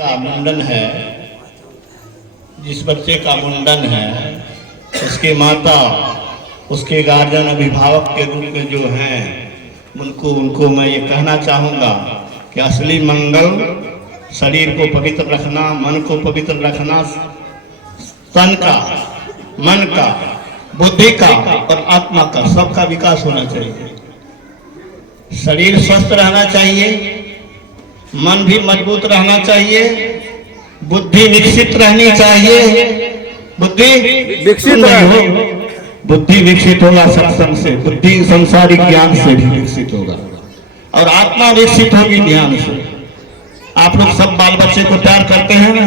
का मुंडन है, जिस बच्चे का मुंडन है उसकी माता, उसके गार्जियन, अभिभावक के रूप में जो हैं उनको मैं ये कहना चाहूँगा कि असली मंगल शरीर को पवित्र रखना, मन को पवित्र रखना, तन का, मन का, बुद्धि का और आत्मा का, सबका विकास होना चाहिए। शरीर स्वस्थ रहना चाहिए, मन भी मजबूत रहना चाहिए, बुद्धि विकसित रहनी चाहिए। बुद्धि विकसित हो, बुद्धि विकसित होगा सत्संग से, बुद्धि संसारिक ज्ञान से भी विकसित होगा और आत्मा विकसित होगी ध्यान से। आप लोग सब बाल बच्चे को प्यार करते हैं ना,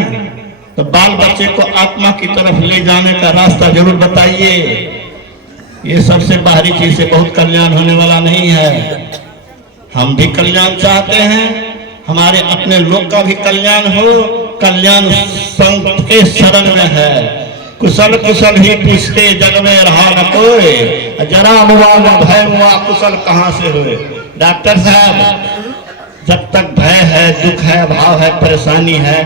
तो बाल बच्चे को आत्मा की तरफ ले जाने का रास्ता जरूर बताइए। ये सबसे बाहरी चीज से बहुत कल्याण होने वाला नहीं है। हम भी कल्याण चाहते हैं, हमारे अपने लोग का भी कल्याण हो। कल्याण संत के शरण में है। कुशल कुशल ही पूछते जग में रहा न कोई, जरा हुआ भय हुआ कुशल कहाँ से हुए। डॉक्टर साहब, जब तक भय है, दुख है, भाव है, परेशानी है,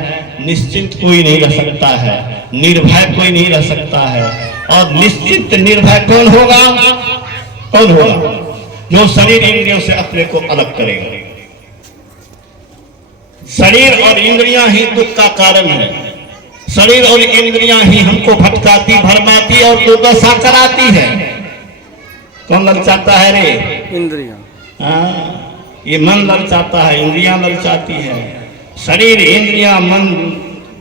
निश्चिंत कोई नहीं रह सकता है, निर्भय कोई नहीं रह सकता है। और निश्चिंत निर्भय कौन होगा? कौन होगा? जो शरीर इंद्रियों से अपने को अलग करेगा। शरीर और इंद्रियां ही दुख का कारण है। शरीर और इंद्रियां ही हमको भटकाती, भरमाती और दुर्दशा कराती है। कौन ललचाता है रे? इंद्रियां। ये मन ललचाता है, इंद्रियां ललचाती है। शरीर, इंद्रियां, मन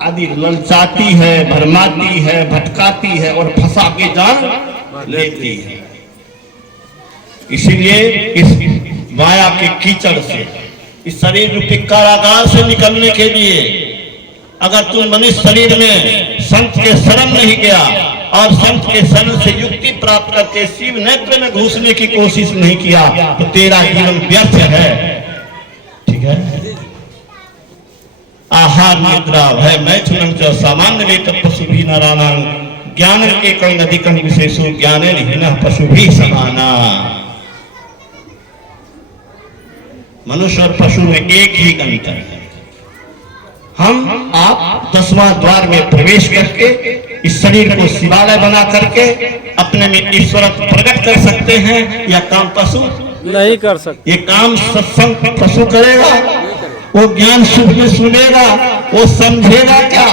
आदि ललचाती है, भरमाती है, भटकाती है और फंसा के जान लेती है। इसीलिए इस माया के कीचड़ से, इस शरीर रूपी कारागार से निकलने के लिए अगर तुम मनुष्य शरीर में संत के शरण नहीं गया और संत के शरण से युक्ति प्राप्त करके शिव नेत्र में घुसने की कोशिश नहीं किया तो तेरा जीवन व्यर्थ है। ठीक है? आहार निद्रा भय मैथुनम च सामान्य वेत पशु भी नारायण ज्ञान एक अधिकम विशेषो ज्ञाने हीन पशु भी समाना। मनुष्य और पशु में एक ही अंतर है। हम आप 10वां द्वार में प्रवेश करके इस शरीर को शिवालय बना करके अपने में ईश्वर प्रकट कर सकते हैं, या काम पशु नहीं कर सकते। ये काम सत्संग पशु करेगा? वो ज्ञान सुख में सुनेगा, वो समझेगा क्या?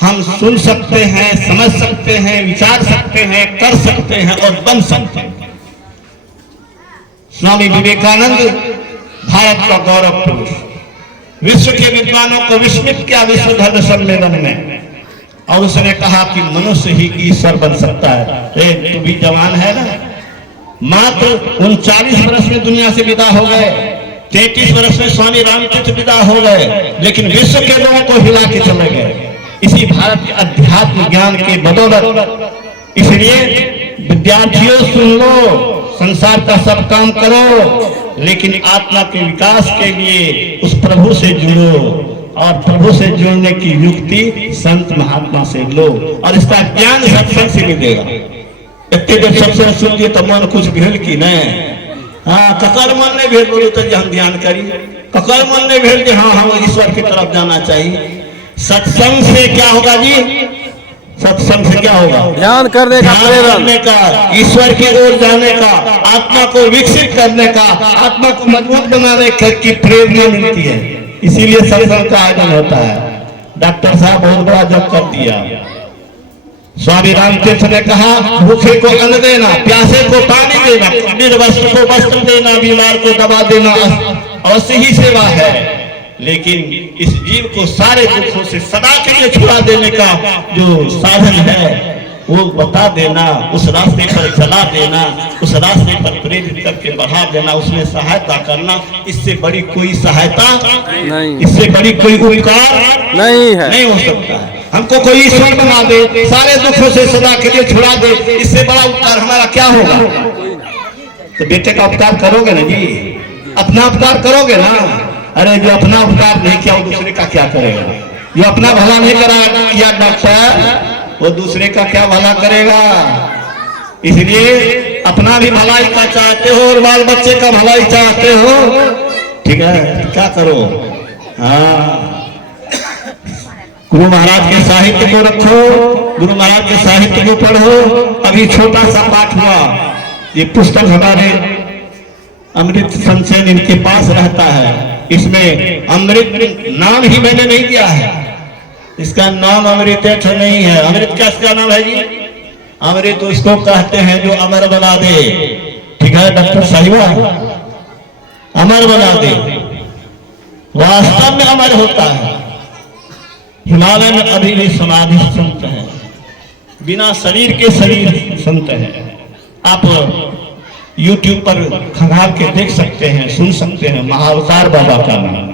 हम सुन सकते हैं, समझ सकते हैं, विचार सकते हैं, कर सकते हैं और बन सकते हैं। स्वामी विवेकानंद भारत का गौरव पुरुष, विश्व के विद्वानों को विस्मित किया विश्व धर्म सम्मेलन में, और उसने कहा कि मनुष्य ही ईश्वर बन सकता है। तू भी जवान है ना, मात्र 39 वर्ष में दुनिया से विदा हो गए, 33 वर्ष में स्वामी रामकृष्ण विदा हो गए, लेकिन विश्व के लोगों को हिला के चले गए इसी भारत के अध्यात्म ज्ञान के बदौलत। इसलिए विद्यार्थियों सुन लो, संसार का सब काम करो, लेकिन आत्मा के विकास के लिए उस प्रभु से जुड़ो, और प्रभु से जुड़ने की युक्ति संत महात्मा से लो, और इसका ज्ञान सत्संग से मिलेगा। इतने जब सत्संग सुन लिए तो मन कुछ भेल की नहीं। हाँ, ककर मन ने भेल बोलो तो हम ध्यान करिए, ककर मन ने भेल कि हाँ हम ईश्वर की तरफ जाना चाहिए। सत्संग से क्या होगा जी? सत्संग से क्या होगा? ध्यान करने का, ईश्वर की ओर जाने का, आत्मा को विकसित करने का, आत्मा को मजबूत बनाने की प्रेरणा मिलती है। इसीलिए सत्संग का आयोजन होता है। डॉक्टर साहब बहुत बड़ा जप कर दिया। स्वामी रामकृष्ण ने कहा, भूखे को अन्न देना, प्यासे को पानी देना, निर्वस्त्र को वस्त्र देना, बीमार को दवा देना अवश्य ही सेवा है, लेकिन इस जीव को सारे दुखों से सदा के लिए छुड़ा देने का जो साधन है वो बता देना, उस रास्ते पर चला देना, उस रास्ते पर प्रेरित करके बढ़ा देना, उसमें सहायता करना, इससे बड़ी कोई सहायता नहीं, इससे बड़ी कोई उपकार नहीं है, नहीं हो सकता है। हमको कोई ईश्वर बना दे, सारे दुखों से सदा के लिए छुड़ा दे, इससे बड़ा उपकार हमारा क्या होगा? तो बेटे का उपकार करोगे ना जी, अपना उपकार करोगे ना। अरे जो अपना उपकार नहीं किया वो दूसरे का क्या करेगा? जो अपना भला नहीं करा किया डॉक्टर, वो दूसरे का क्या भला करेगा? इसलिए अपना भी भलाई का चाहते हो और बाल बच्चे का भलाई चाहते हो, ठीक है? क्या करो? हाँ, गुरु महाराज के साहित्य को रखो, गुरु महाराज के साहित्य को पढ़ो। अभी छोटा सा पाठ हुआ, ये पुस्तक हमारे अमृत संचयन इनके पास रहता है। इसमें अमृत नाम ही मैंने नहीं दिया है, इसका नाम अमृतेश नहीं है। अमृत क्या इसका नाम है जी? अमृत उसको कहते हैं जो अमर बना दे। ठीक है डॉक्टर साहिबा, अमर बना दे, वास्तव में अमर होता है। हिमालय में अभी भी समाधि संत है, बिना शरीर के शरीर संत है। आप YouTube पर खंगाल के देख सकते हैं, सुन सकते हैं। महाअवतार बाबा का नाम,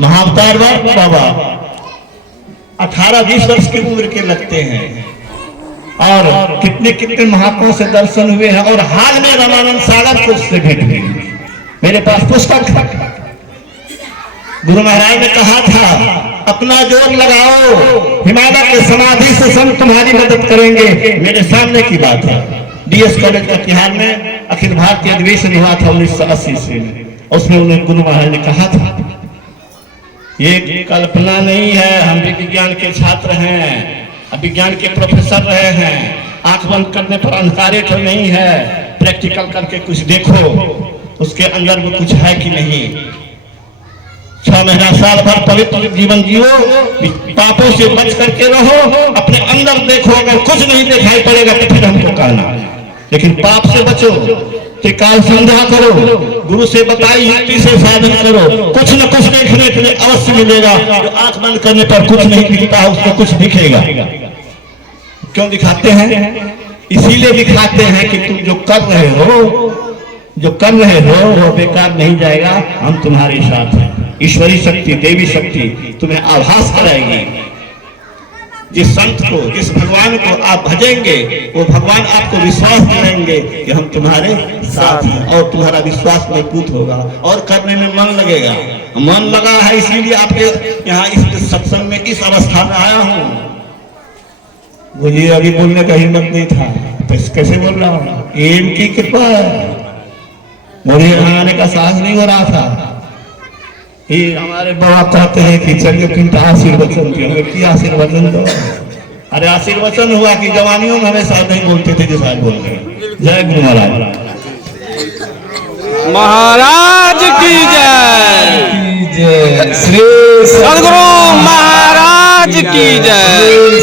महाअवतार बाबा 18-20 वर्ष की उम्र के लगते हैं और कितने कितने महात्माओं से दर्शन हुए हैं। और हाल में रामानंद सागर को उससे भेंट हुई, मेरे पास पुस्तक था। गुरु महाराज ने कहा था अपना जोर लगाओ, हिमालय के समाधि से संत तुम्हारी मदद करेंगे। मेरे सामने की बात है, DS कॉलेज का तिहार में अखिल भारतीय अधिवेशन हुआ था 1980 से। उसमें उन्हें गुरु महाराज ने कहा था, ये कल्पना नहीं है, हम भी विज्ञान के छात्र हैं, विज्ञान के प्रोफेसर रहे हैं। आंख बंद करने पर अंधकारे तो नहीं है, प्रैक्टिकल करके कुछ देखो उसके अंदर में कुछ है कि नहीं। 6 महीना साल भर पवित्र जीवन जियो, पापों से बच करके रहो, अपने अंदर देखो। अगर कुछ नहीं दिखाई पड़ेगा तो फिर हमको कहना, लेकिन पाप से बचो, त्रिकाल संध्या करो, गुरु से बताई युक्ति से साधन करो, कुछ न कुछ देखने के लिए अवश्य मिलेगा। जो आंख बंद करने पर कुछ नहीं दिखता है उसको कुछ दिखेगा। क्यों दिखाते हैं? इसीलिए दिखाते हैं कि तुम जो कर रहे हो वो बेकार नहीं जाएगा, हम तुम्हारे साथ हैं। ईश्वरी शक्ति, देवी शक्ति तुम्हें आभास कराएगी। जिस संत को, जिस भगवान को आप भजेंगे, वो भगवान आपको विश्वास दिलाएंगे कि हम तुम्हारे साथ हैं, और तुम्हारा विश्वास मजबूत होगा और करने में मन लगेगा। मन लगा है, इसीलिए आपके यहाँ इस सत्संग में इस अवस्था में आया हूँ। मुझे अभी बोलने का हिम्मत नहीं था, तो कैसे बोल रहा हूँ? एम की कृपा है, मुझे यहाँ आने का साहस नहीं हो रहा था। ये हमारे बाबा कहते हैं कि चलिए किंतु आशीर्वचन दिया, आशीर्वचन दो। अरे आशीर्वचन हुआ कि जवानियों में हमेशा नहीं बोलते थे जैसा बोल रहे। जय गुरु महाराज, महाराज की जय, श्री सद्गुरु महाराज की जय।